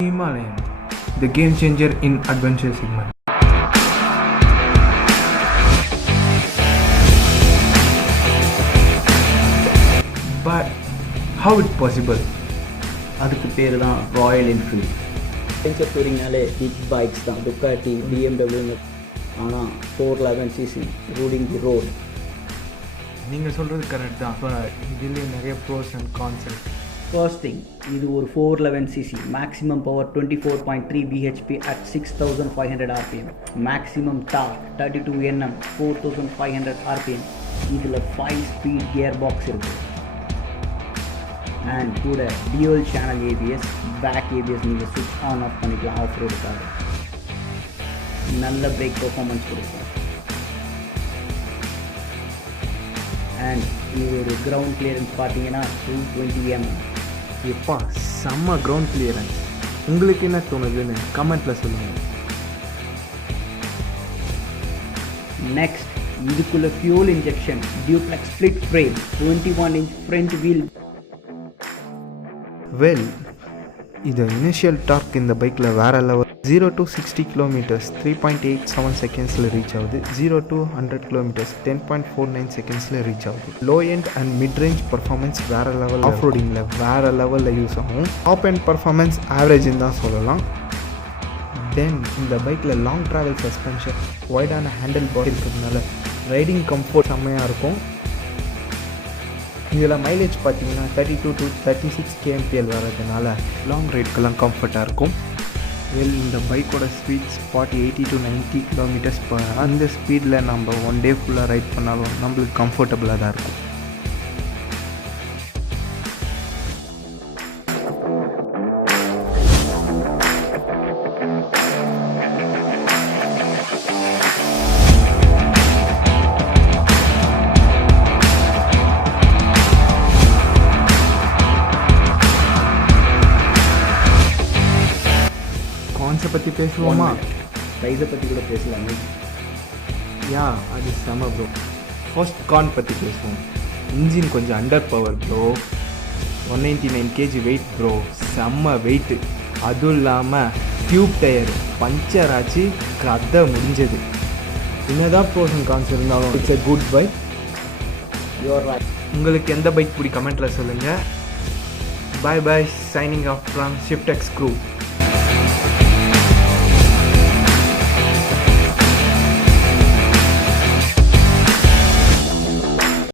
Himalayan, the game changer in adventure segment. But how it possible? அதுக்கு பேர் தான் royal Enfield. Adventure டூரிங்னாலே big bikes தான், Ducati, BMW. ஆனால் 411cc ரூலிங் தி road. நீங்கள் சொல்கிறது கரெக்ட் தான். இப்போ இதுலேயே நிறைய ப்ரோஸ் அண்ட் கான்ஸ் இருக்குது. ஃபர்ஸ்ட் திங், இது ஒரு 411cc, maximum power 24.3 bhp at 6500 rpm, maximum torque 32 Nm 4500 rpm. இதில் 5 ஸ்பீட் கியர் பாக்ஸ் இருக்குது அண்ட் கூட dual channel ABS, back ABS நீங்கள் ஸ்விட்ச் ஆன் ஆஃப் பண்ணிக்கலாம் ஆஃப் ரோடுக்காக. நல்ல பிரேக் பெர்ஃபார்மன்ஸ் கொடுக்கும். அண்ட் இது ஒரு கிரவுண்ட் கிளியரன்ஸ் பார்த்தீங்கன்னா 220 mm. எப்பா செம்ம கிரவுண்ட் கிளியரன்ஸ். உங்களுக்கு என்ன தோணுதுன்னு கமெண்ட்டில் சொல்லுங்கள். நெக்ஸ்ட், இதுக்குள்ள fuel injection, duplex split frame, 21 inch front wheel. Well, இது இனிஷியல் டார்க் இந்த பைக்கில் வேறு லெவல். 0 to 60 km 3.87 செகண்ட்ஸில் ரீச் ஆகுது. 0 to 100 km 10.49 செகண்ட்ஸில் ரீச் ஆகுது. Low end and mid range performance வேறு லெவல். ஆஃப் ரோடிங்கில் வேறு லெவலில் யூஸ் ஆகும். டாப் அண்ட் பர்ஃபார்மன்ஸ் ஆவரேஜ்னு தான் சொல்லலாம். தென் இந்த பைக்கில் லாங் ட்ராவல் சஸ்பென்ஷன், வைடான ஹேண்டில் பார் இருக்கிறதுனால ரைடிங் கம்ஃபர்ட் செம்மையாக இருக்கும். இதில் மைலேஜ் பார்த்தீங்கன்னா 32 to 36 kmpl வரதுனால லாங் ரைடுக்கெல்லாம் கம்ஃபர்ட்டாக இருக்கும். வெல், இந்த பைக்கோட ஸ்பீட் ஸ்பாட் 80 to 90 km/h. அந்த ஸ்பீடில் நம்ம ஒன் டே ஃபுல்லாக ரைட் பண்ணாலும் நம்மளுக்கு கம்ஃபர்டபுளாக தான் இருக்கும். கான்ஸை பற்றி பேசுவோமா? ப்ரைஸை பற்றி கூட பேசலாமே. யா, அது செம ப்ரோ. ஃபர்ஸ்ட் கான் பற்றி பேசுவோம். இன்ஜின் கொஞ்சம் under power bro. 199 kg weight bro, செம்ம வெயிட்டு. அதுவும் இல்லாமல் டியூப் டயர் பஞ்சர் ஆச்சு, கதை முடிஞ்சது. என்னதான் ப்ரோஸ் அண்ட் கான்ஸ் இருந்தாலும் it's a good bike. You are right. உங்களுக்கு எந்த பைக் பிடி கமெண்ட்டில் சொல்லுங்கள். Bye bye, signing off from SHIFTX crew.